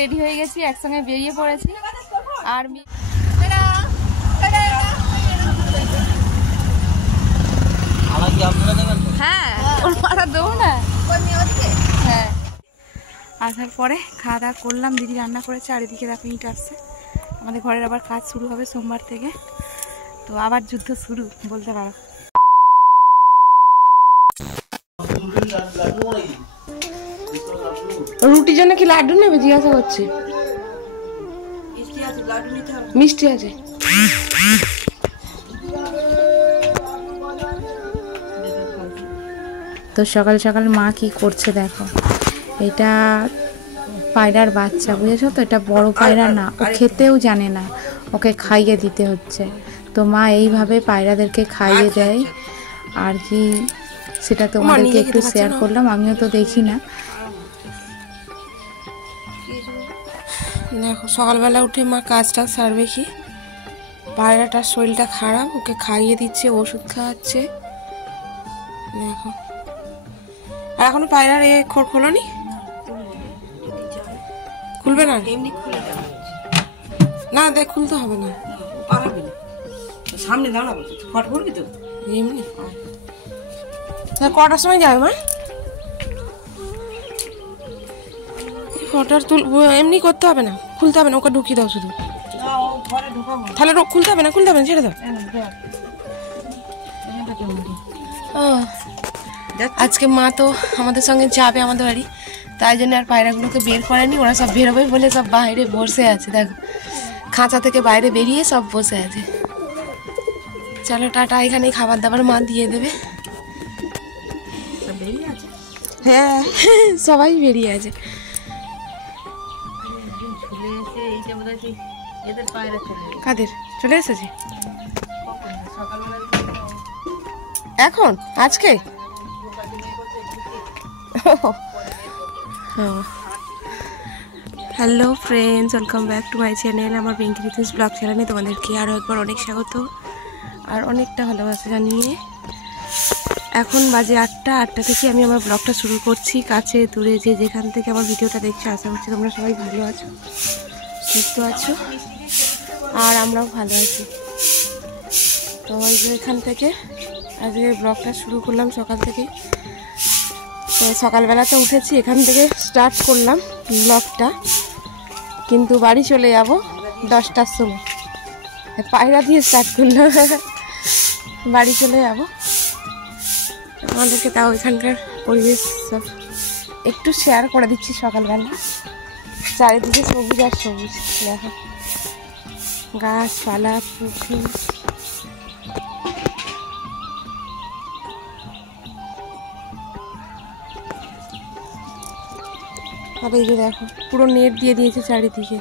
Ready হয়ে গেছি, একসঙ্গে বেরিয়ে পড়েছি। আর হ্যাঁ ওর মারা দেবো না। হ্যাঁ আসার পরে খাওয়া দাওয়া করলাম, দিদি রান্না করেছে। আর এদিকে দেখো ইট আসছে, আমাদের ঘরের আবার কাজ শুরু হবে সোমবার থেকে। তো আবার যুদ্ধ শুরু বলতে পারো। রুটির জন্য কি লাড্ডু নেবে জিজ্ঞাসা করছে। মিষ্টি আছে। তো সকাল সকাল মা কি করছে দেখো, এটা পায়রার বাচ্চা, বুঝেছো তো? এটা বড় পায়রা না, ও খেতেও জানে না, ওকে খাইয়ে দিতে হচ্ছে। তো মা এইভাবে পায়রাদেরকে খাইয়ে দেয় আর কি, সেটা তোমাদেরকে একটু শেয়ার করলাম। আমিও তো দেখি না। দেখো সকালবেলা উঠে মা কাজটা সারবে কি, পায়রাটার শরীরটা খারাপ, ওকে খাইয়ে দিচ্ছে, ওষুধ খাওয়াচ্ছে। দেখো আর এখনো পায়রার খোর খোলনি, খুলবে না? এমনি খুলে না, দেখ খুলতে হবে না, পারবে না। সামনে দাও না, ফট করবি তো এমনি। কটার সময় যাবে মা? ফটার তুল এমনি করতে হবে না, খুলতে হবে না, ওকে ঢুকিয়ে দাও শুধু। তাহলে খুলতে হবে না, খুলতে হবে না, ছেড়ে দাও। আজকে মা তো আমাদের সঙ্গে যাবে আমাদের বাড়ি, তাই জন্য আর পায়রাগুলোকে বের করেনি। ওরা সব বেরোবে বলে সব বাইরে বসে আছে, দেখো খাঁচা থেকে বাইরে বেরিয়ে সব বসে আছে। চলো টাটা, এখানেই খাবার দাবার মা দিয়ে দেবে। হ্যাঁ সবাই বেরিয়ে আছে। কাদের চলে এসেছে এখন আজকে? Hello friends, welcome back to my channel. আমার পিঙ্কি রিতুস ব্লগ চ্যানেলে তোমাদেরকে আরও একবার অনেক স্বাগত আর অনেকটা ভালোবাসা জানিয়ে। এখন বাজে 8টা থেকে আমি আমার ব্লগটা শুরু করছি। কাছে দূরে যে যেখান থেকে আমার ভিডিওটা দেখছো, আশা করছি তোমরা সবাই ভালো আছো, সুস্থ আছো, আর আমরাও ভালো আছি। তো ওই যে এখান থেকে আজকে ব্লগটা শুরু করলাম সকাল থেকে। তো সকালবেলাতে উঠেছি, এখান থেকে স্টার্ট করলাম ব্লগটা, কিন্তু বাড়ি চলে যাব 10টার সময়। পায়রা দিয়ে স্টার্ট করলাম, বাড়ি চলে যাব। আমাদেরকে তাও এখানকার পরিবেশ সব একটু শেয়ার করে দিচ্ছি। সকালবেলা চারিদিকে সবুজ আর সবুজ, দেখো গাছপালা, পুকুর। আর এই যে দেখো পুরো নেট দিয়ে দিয়েছে চারিদিকে,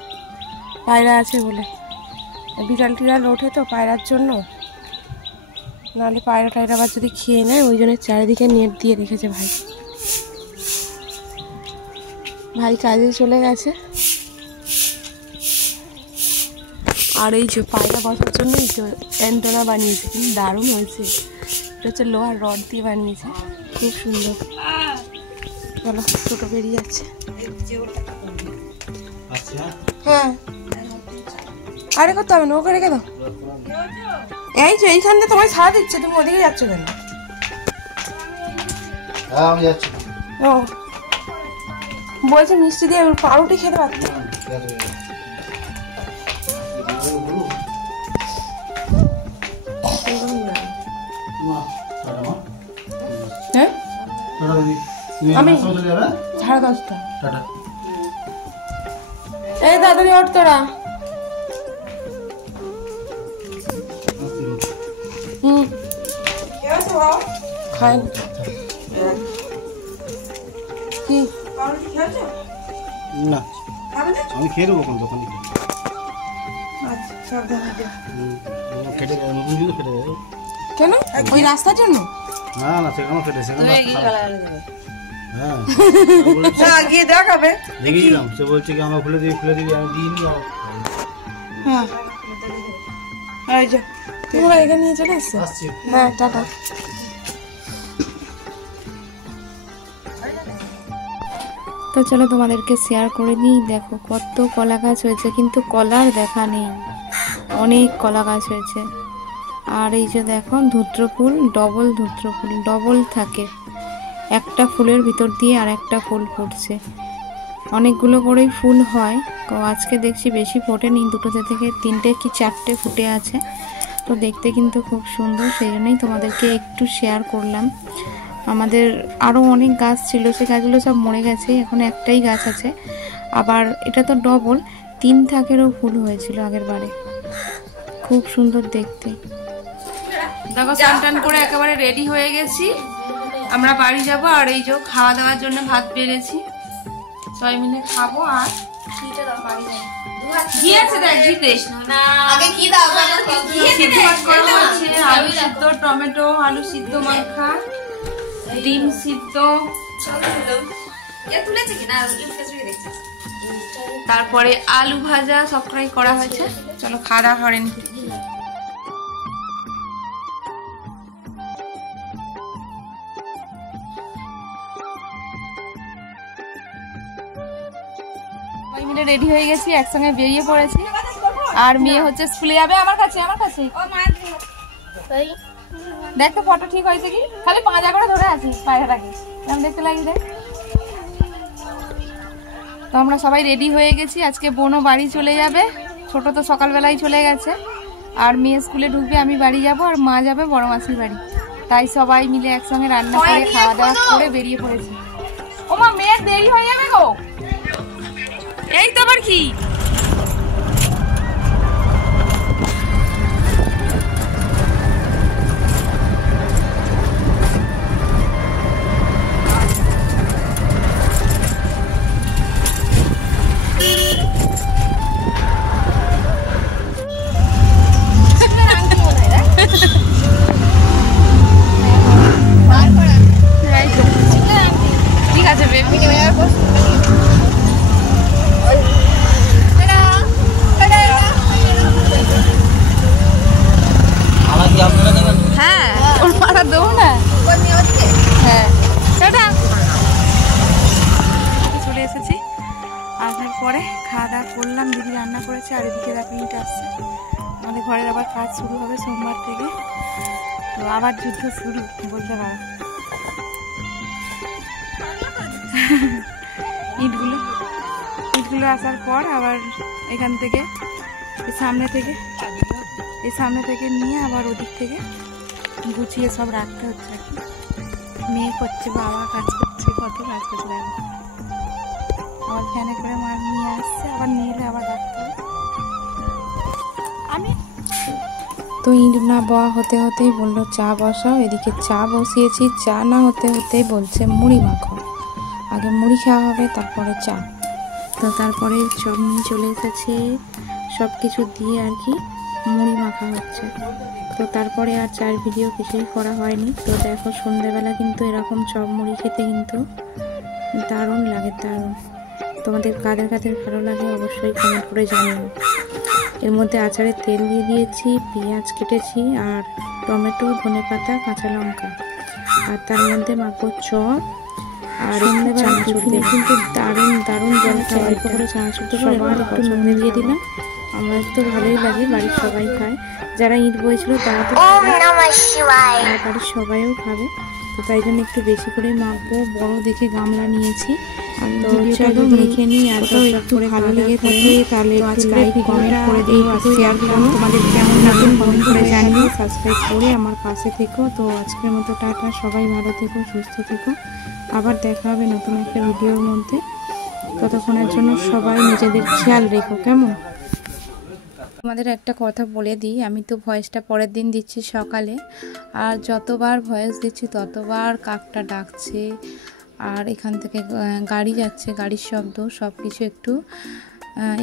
পায়রা আছে বলে। বিড়াল টিড়াল ওঠে তো পায়রার জন্য, নাহলে পায়রা টায়রা আবার যদি খেয়ে নেয়, ওই জন্য চারিদিকে নেট দিয়ে রেখেছে ভাই। ভাই কাজে চলে গেছে। আর এই যে পায়রা বসার জন্য এই যে অ্যান্টেনা বানিয়েছে, কিন্তু দারুণ হয়েছে। এটা হচ্ছে লোহার রড দিয়ে বানিয়েছে, খুব সুন্দর। চলো ছোটো বেরিয়ে যাচ্ছে। হ্যাঁ আরে করতে হবে না, ওকে রেখে দাও। এই যে এইখান থেকে তোমায় ছাড়া দিচ্ছে, তুমি ওদিকে যাচ্ছ কেন? ও বলছে মিষ্টি দিয়ে পাউরুটি খেতে পারত। হ্যাঁ আমি 10:30। এই তাড়াতাড়ি ওঠ তোরা। খাই কি না, আমি খেয়ে দেবো কোন দোকানে। কেন ওই রাস্তার জন্য? না না, সেখানে ফেটে, সেখানে হ্যাঁ গিয়ে দেখাবে। দেখেছিলাম, সে বলছে কি আমরা খুলে দিবি, আমি দিইনি। হ্যাঁ তুমি এখানে নিয়ে চলে এসছো। হ্যাঁ টাটা। তো তো চলো তোমাদেরকে শেয়ার করে দিই। দেখো কত কলা গাছ হয়েছে, কিন্তু কলার দেখা নেই, অনেক কলা গাছ হয়েছে। আর এই যে দেখো ধূত্র ফুল, ডবল থাকে, একটা ফুলের ভিতর দিয়ে আর একটা ফুল ফুটছে। অনেকগুলো করেই ফুল হয়, তো আজকে দেখছি বেশি ফোটেনি, দুটোতে থেকে 3টে কি 4টে ফুটে আছে। তো দেখতে কিন্তু খুব সুন্দর, সেই জন্যই তোমাদেরকে একটু শেয়ার করলাম। আমাদের আরও অনেক গাছ ছিল, সেই গাছগুলো সব মরে গেছে, এখন একটাই গাছ আছে। আবার এটা তো ডবল, 3 থাকেরও ফুল হয়েছিল আগের বারে, খুব সুন্দর দেখতে। দেখো স্নান করে একেবারে রেডি হয়ে গেছি, আমরা বাড়ি যাব। আর এই যে খাওয়া দাওয়ার জন্য ভাত বেড়েছি, সবাই মিলে খাবো। আর ঘি আছে, দেখ ঘিতে আলু সিদ্ধ, টমেটো, আলু সিদ্ধ মাখা, ডিম সিদ্ধ, তারপরে আলু ভাজা, সবটাই করা হয়েছে। চলো খাওয়া দাওয়া করেন। মিলে রেডি হয়ে গেছি, একসঙ্গে বেরিয়ে পড়েছি। আর মেয়ে হচ্ছে স্কুলে যাবে, আমার কাছে দেখ তো ফটো ঠিক হয়েছে কি, খালি পাঁজা করে ধরে আছি পায়রাটাকে, কেমন দেখতে লাগি দেখ। তো আমরা সবাই রেডি হয়ে গেছি, আজকে বোনও বাড়ি চলে যাবে, ছোট তো সকালবেলায় চলে গেছে। আর মেয়ে স্কুলে ঢুকবে, আমি বাড়ি যাব, আর মা যাবে বড় মাসির বাড়ি। তাই সবাই মিলে একসঙ্গে রান্না করে খাওয়া দাওয়া করে বেরিয়ে পড়েছি। ও মা, মেয়ের দেরি হয়ে যাবে গো। এই তো আবার কি, ঠিক আছে বেবি। হ্যাঁ ওর মাথা দেবো না। হ্যাঁ চলে এসেছি, আসার পরে খাওয়া দাওয়া করলাম, দিদি রান্না করেছে। আর এদিকে দেখো ইট আসছে, আমাদের ঘরের আবার কাজ শুরু হবে সোমবার থেকে। তো আবার যুদ্ধ শুরু বলতে পারো। ইটগুলো আসার পর আবার এখান থেকে এই সামনে থেকে নিয়ে আবার ওদিক থেকে গুছিয়ে সব রাখতে হচ্ছে আর কি। মেয়ে করছে, বাবা কাজ করছে, কত কাজ করছে দেখো। আবার ফ্যানে করে মাছ নিয়ে আসছে, আবার নিয়ে এলে আবার রাখতে হবে। তো ইট না বওয়া হতে হতেই বললো চা বসাও, এদিকে চা বসিয়েছি, চা না হতে হতেই বলছে মুড়ি মাখো, আগে মুড়ি খাওয়া হবে তারপরে চা। তো তারপরে সব নিয়ে চলে এসেছে, সব কিছু দিয়ে আর কি মুড়ি মাখা হচ্ছে। তো তারপরে আর চার ভিডিও কিছুই করা হয়নি। তো দেখো সন্ধ্যেবেলা কিন্তু এরকম চপ মুড়ি খেতে কিন্তু দারুণ লাগে, দারুণ। তোমাদের কাদের কাদের ভালো লাগে অবশ্যই কমেন্ট করে জানিও। এর মধ্যে আচারের তেল দিয়ে দিয়েছি, পেঁয়াজ কেটেছি, আর টমেটো, ধনেপাতা, কাঁচা লঙ্কা, আর তার মধ্যে মাখবো চপ। আর চানাচুর দিয়ে কিন্তু দারুণ দারুণ জল খাওয়া, অল্প করে চানাচুর দেবো, সবার একটু নুন দিয়ে দিলাম। আমার তো ভালোই লাগে, বাড়ির সবাই খায়, যারা ইট বইছিল তারা তো বাড়ির সবাইও খাবে। তো তাই জন্য একটু বেশি করে মাখবো, বড় দেখে গামলা নিয়েছি। তো চলো মেখে নিই, আর তো একটু ভালো লেগে থাকে তাহলে একটু লাইক কমেন্ট করে দিই, শেয়ার করো, তোমাদের কেমন লাগে কমেন্ট করে জানিও, সাবস্ক্রাইব করে আমার পাশে থেকো। তো আজকের মতো টাটা, সবাই ভালো থেকো, সুস্থ থেকো, আবার দেখা হবে নতুন একটা ভিডিওর মধ্যে। ততক্ষণের জন্য সবাই নিজেদের খেয়াল রেখো, কেমন? তোমাদের একটা কথা বলে দিই, আমি তো ভয়েসটা পরের দিন দিচ্ছি সকালে, আর যতবার ভয়েস দিচ্ছি ততবার কাকটা ডাকছে, আর এখান থেকে গাড়ি যাচ্ছে, গাড়ির শব্দ, সব কিছু একটু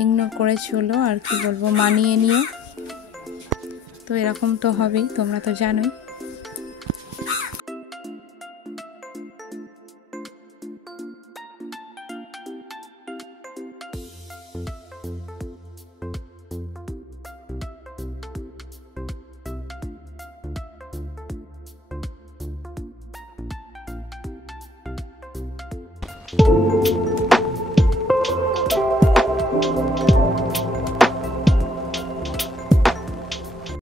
ইগনোর করে চলো, আর কি বলবো, মানিয়ে নিও। তো এরকম তো হবেই, তোমরা তো জানোই।